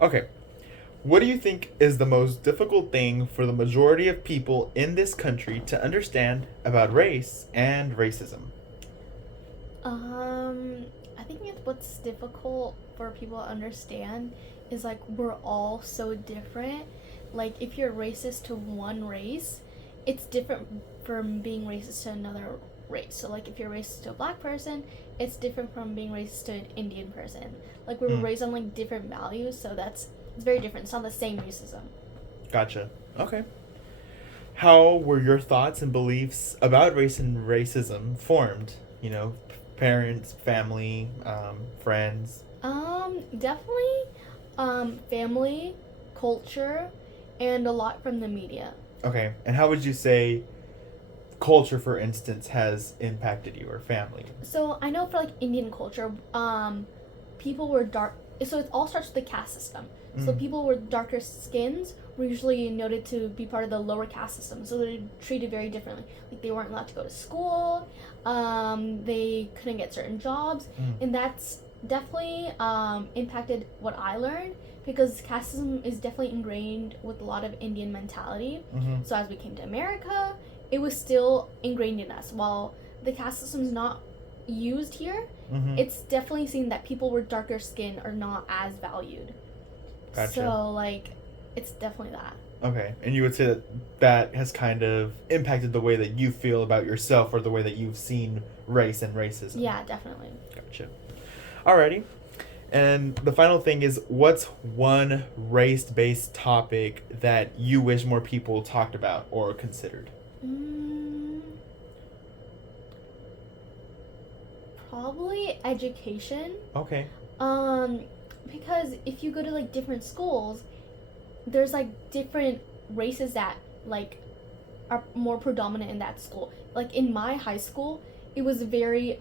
Okay. What do you think is the most difficult thing for the majority of people in this country to understand about race and racism? Um, I think what's difficult for people to understand is like we're all so different. Like if you're racist to one race, it's different from being racist to another race. So like if you're racist to a black person, it's different from being racist to an Indian person. Like we were Mm, raised on like different values, so it's very different. It's not the same racism. gotcha. Okay. How were your thoughts and beliefs about race and racism formed? Parents, family, friends. Definitely family, culture, and a lot from the media. Okay. And how would you say culture, for instance, has impacted you or family? So I know for like Indian culture, people were dark. So it all starts with the caste system. So Mm, people with darker skins were usually noted to be part of the lower caste system. So they're treated very differently. Like they weren't allowed to go to school. They couldn't get certain jobs, mm, and that's definitely impacted what I learned because casteism is definitely ingrained with a lot of Indian mentality. mm-hmm, So as we came to America, it was still ingrained in us. While the caste system is not used here, mm-hmm. it's definitely seen that people with darker skin are not as valued. Gotcha. So like, it's definitely that. Okay. And you would say that has kind of impacted the way that you feel about yourself or the way that you've seen race and racism. Yeah, definitely. Gotcha. Alrighty. And the final thing is, what's one race-based topic that you wish more people talked about or considered? Mm, Probably education. Okay. Um, because if you go to like different schools, there's like different races that like are more predominant in that school. Like in my high school, it was very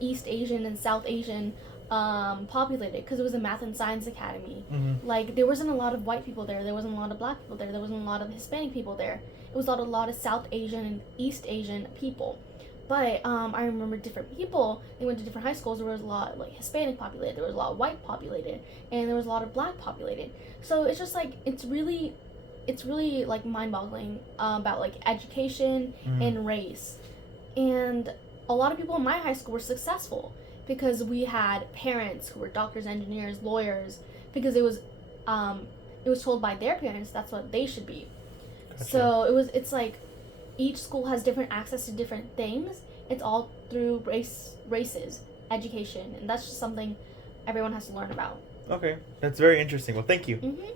East Asian and South Asian populated because it was a math and science academy. Mm-hmm. Like there wasn't a lot of white people there. There wasn't a lot of black people there. There wasn't a lot of Hispanic people there. It was a lot of South Asian and East Asian people. But I remember different people. They went to different high schools. There was a lot like Hispanic populated. There was a lot of white populated, and there was a lot of black populated. So it's just like it's really like mind-boggling about like education Mm-hmm. and race. And a lot of people in my high school were successful because we had parents who were doctors, engineers, lawyers, because it was told by their parents that's what they should be. Gotcha. So it's like each school has different access to different things. It's all through races, education, and that's just something everyone has to learn about. Okay. That's very interesting. Well, thank you. Mm-hmm.